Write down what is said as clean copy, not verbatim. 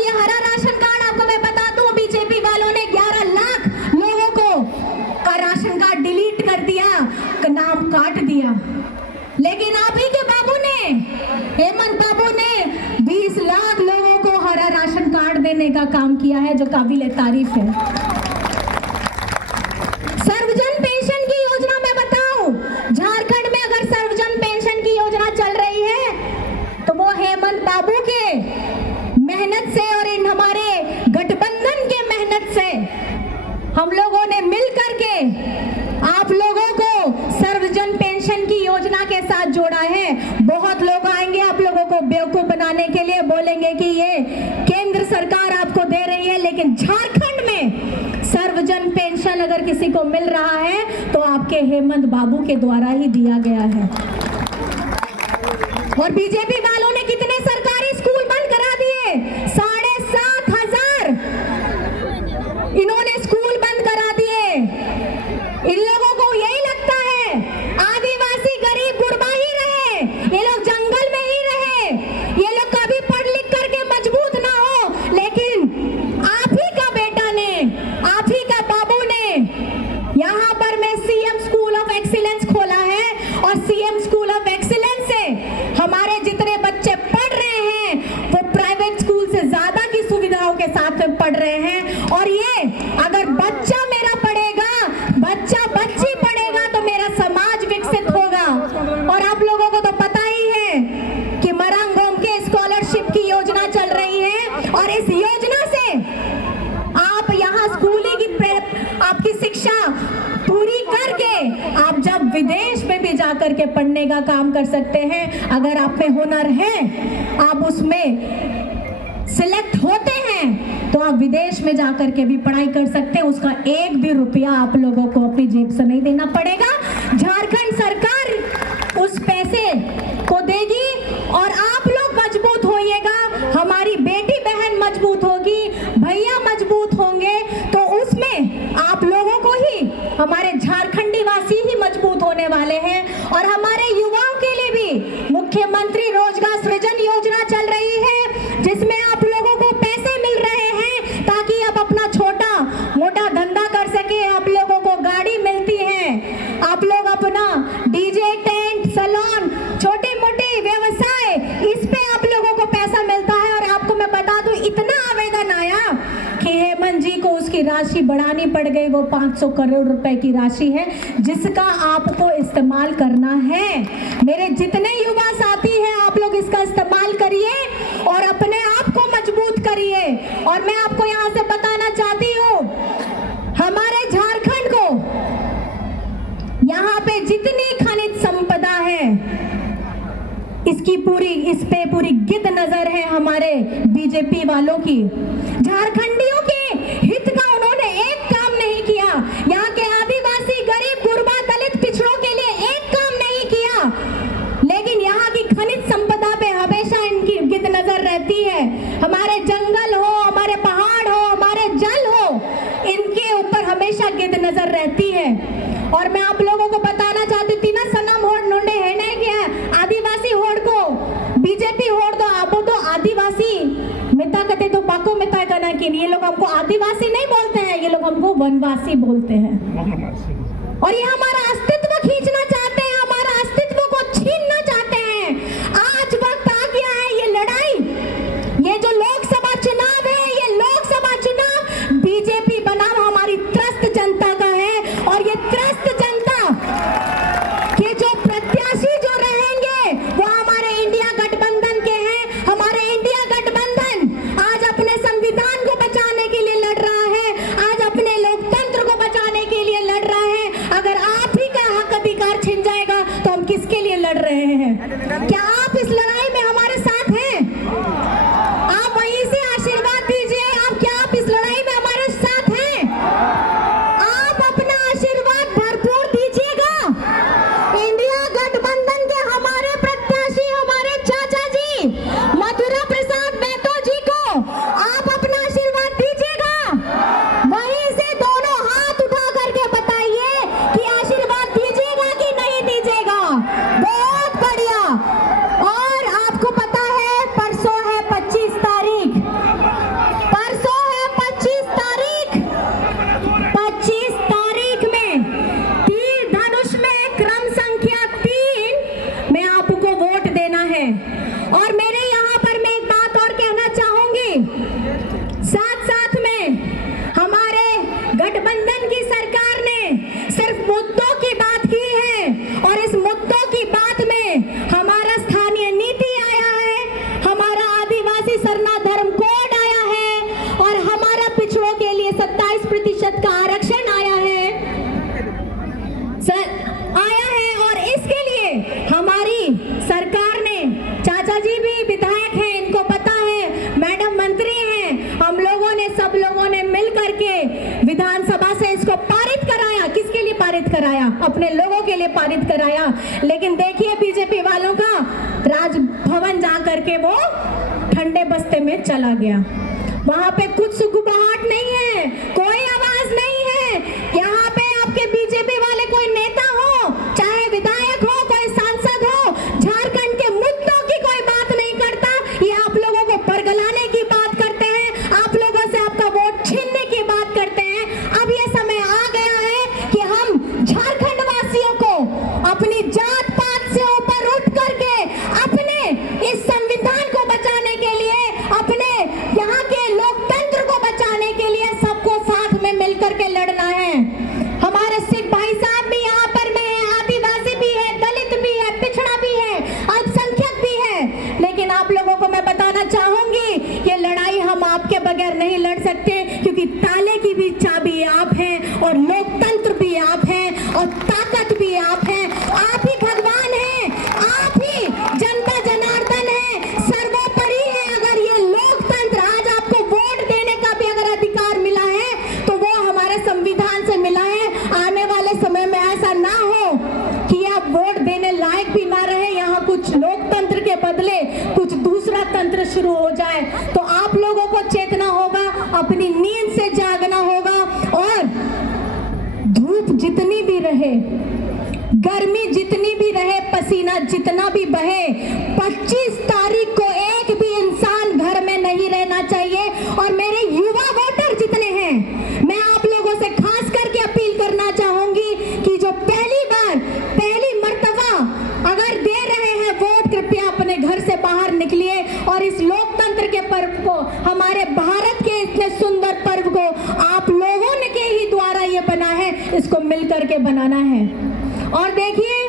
ये हरा ration card आपको मैं बता दूं, बीजेपी वालों ने 11 लाख लोगों को का राशन कार्ड डिलीट कर दिया, नाम काट दिया। लेकिन आप ही के बाबू ने, हेमंत बाबू ने 20 लाख लोगों को हरा राशन कार्ड देने का काम किया है, जो काबिल तारीफ है। सर्वजन पेंशन की योजना में बताऊं, झारखंड में अगर सर्वजन पेंशन की योजना चल रही है तो वो हेमंत बाबू के मेहनत से और इन हमारे गठबंधन के मेहनत से हम लोगों ने मिल करके आप लोगों को सर्वजन पेंशन की योजना के साथ जोड़ा है। बहुत लोग आएंगे आप लोगों को बेवकूफ बनाने के लिए, बोलेंगे कि ये केंद्र सरकार आपको दे रही है, लेकिन झारखंड में सर्वजन पेंशन अगर किसी को मिल रहा है तो आपके हेमंत बाबू के द्वारा ही दिया गया है। और बीजेपी वालों ने कितने सरकारी स्कूल बंद करा दिए, 7,500 इन्होंने स्कूल बंद करा दिए। इन लोगों को यही लगता है आदिवासी गरीब गुरबा ही रहे, ये लोग जंगल में ही रहे, ये लोग कभी पढ़ लिख करके मजबूत ना हो। लेकिन आप ही का बेटा ने, आप ही का बाबू ने यहाँ पर में सीएम स्कूल ऑफ एक्सीलेंस खोला है, और सीएम स्कूल ऑफ एक्सीलेंस से हमारे जितने बच्चे पढ़ रहे हैं वो प्राइवेट स्कूल से ज्यादा की सुविधाओं के साथ पढ़ रहे हैं। और ये अगर बच्चा मेरा पढ़ेगा, बच्चा बच्ची पढ़ेगा तो मेरा समाज विकसित होगा। और आप लोगों को तो पता ही है कि मरंगोम के स्कॉलरशिप की योजना चल रही है, और इस योजना से आप यहाँ स्कूली की आपकी शिक्षा पूरी करके आप जब विदेश में भी जाकर के पढ़ने का काम कर सकते हैं। अगर आप में हुनर है, आप उसमें सिलेक्ट होते हैं, तो आप विदेश में जाकर के भी पढ़ाई कर सकते हैं। उसका एक भी रुपया आप लोगों को अपनी जेब से नहीं देना पड़ेगा, झारखंड सरकार उस पैसे को देगी और आप लोग मजबूत होइएगा, हमारी बेटी बहन मजबूत होगी, भैया मजबूत होंगे, तो उसमें आप लोगों को ही, हमारे झारखंडी वासी ही मजबूत होने वाले हैं। और हमारे युवाओं के लिए भी मुख्यमंत्री रोजगार सृजन योजना चल रही है, जिसमें आप लोगों को पैसे मिल रहे हैं ताकि आप अपना छोटा मोटा धंधा कर सके। आप लोगों को गाड़ी मिलती है, आप लोग अपना डीजे टेंट सैलून छोटे मोटे व्यवसाय, इस पे आप लोगों को पैसा मिलता है। और आपको मैं बता दूं, इतना आवेदन आया कि हेमंत जी को उसकी राशि बढ़ानी पड़ गई। वो 500 करोड़ रुपए की राशि है, जिसका आपको इस्तेमाल करना है। मेरे जितने युवा साथी हैं, आप लोग इसका इस्तेमाल करिए और अपने आप को मजबूत करिए। और मैं आपको यहाँ से बताना चाहती हूँ, हमारे झारखंड को यहाँ पे जितनी खनिज संपदा है, इसकी इस पे पूरी गिद्ध नजर है हमारे बीजेपी वालों की। झारखंडियों के हित का उन्होंने एक काम नहीं किया, यहाँ के आदिवासी गरीब गुरबा दलित पिछड़ों के लिए एक काम नहीं किया, लेकिन यहाँ की खनिज संपदा पे हमेशा इनकी गिद्ध नजर रहती है। हमारे जंगल हो, हमारे पहाड़ हो, हमारे जल हो, इनके ऊपर हमेशा गिद्ध नजर रहती है। और मैं आप लोगों को बताना चाहती हूँ, तीना सनम होड़ नोंडे है नहीं क्या आदिवासी होड़ को बीजेपी होड़ दो, आप तो आदिवासी मिता कहते तो बाको मिता करना कि ये लोग हमको आदिवासी नहीं बोलते हैं, ये लोग हमको वनवासी बोलते हैं। और ये हमारा अस्तित्व खींचना चाहते हैं, हमारा अस्तित्व को छीनना चाहते हैं। आज वक्त आ गया है, ये लड़ाई, ये जो लोकसभा चुनाव है, ये लोकसभा चुनाव बीजेपी बनाम हमारी त्रस्त जनता का है। और ये त्रस्त जनता के जो प्रत्याशी जो रहेंगे वो हमारे इंडिया गठबंधन के हैं। हमारे इंडिया गठबंधन आज अपने संविधान को बचाने के लिए लड़ रहा है, आज अपने लोकतंत्र को बचाने के लिए लड़ रहा है। अगर आप ही का हक अधिकार छिन जाएगा तो हम किसके लिए लड़ रहे हैं? क्या आप इस लड़ाई में हमारे साथ हैं? आप वहीं से आशीर्वाद दीजिए। क्या आप इस लड़ाई में हमारे साथ हैं? आप अपना आशीर्वाद भरपूर दीजिएगा। इंडिया गठबंधन के हमारे प्रत्याशी, हमारे चाचा जी मथुरा प्रसाद महतो जी को आप अपना आशीर्वाद दीजिएगा। वहीं से दोनों हाथ उठा करके बताइए कि आशीर्वाद दीजिएगा कि नहीं दीजिएगा। बहुत बढ़िया। और आपको पता है परसों है 25 तारीख, सब लोगों ने मिल करके विधानसभा से इसको पारित कराया। किसके लिए पारित कराया? अपने लोगों के लिए पारित कराया। लेकिन देखिए बीजेपी वालों का राजभवन जा करके वो ठंडे बस्ते में चला गया। वहां पे कुछ सुगबुगाहट नहीं है, कोई आवाज नहीं है। यहाँ पे आपके बीजेपी वाले कोई नेता हो, चाहे विधायक हो, कोई सांसद हो, झारखंड के मुद्दों की कोई बात नहीं करता। ये आप लोगों को परगलाने की बात करते हैं, आप लोगों से आपका वोट छीनने की बात करते हैं। अब ये समय आ गया है कि हम झारखंड वासियों को अपनी जात पात से ऊपर उठ करके अपने इस संविधान को बचाने के लिए, अपने यहाँ के लोकतंत्र को बचाने के लिए सबको साथ में मिलकर के लड़ना है। हमारे सिख भाई साहब भी यहाँ पर में है, आदिवासी भी है, दलित भी है, पिछड़ा भी है, अल्पसंख्यक भी है। लेकिन आप लोगों को मैं बताना चाहूंगी, ये लड़ाई हम आपके बगैर नहीं लड़ सकते, क्योंकि ताले की भी चाबी आप हैं और लोकतंत्र भी आप हैं और ताकत भी आप हैं। आप ही भगवान हैं, आप ही जनता जनार्दन है, सर्वोपरि है। अगर ये लोकतंत्र आज आपको वोट देने का भी अगर अधिकार मिला है तो वो हमारे संविधान से मिला है। आने वाले समय में ऐसा ना हो कि आप वोट देने लायक भी ना रहे, यहाँ कुछ लोकतंत्र के बदले कुछ दूसरा तंत्र शुरू हो जाए। तो आप लोगों को चेतना होगा, अपनी नींद से जागना होगा। और धूप जितनी भी रहे, गर्मी जितनी भी रहे, पसीना जितना भी बहे, 25 तारीख को एक भी इंसान घर में नहीं रहना चाहिए। और मेरे युवा वोटर जितने हैं, मैं आप लोगों से खास करके अपील करना चाहूंगी कि जो पहली मर्तबा अगर दे रहे हैं वोट, कृपया अपने घर से बाहर निकलिए और इस लोकतंत्र के पर्व को, हमारे भारत के इतने सुंदर पर्व को आप लोगों ने के ही द्वारा ये बना है, इसको मिलकर के बनाना है। और देखिए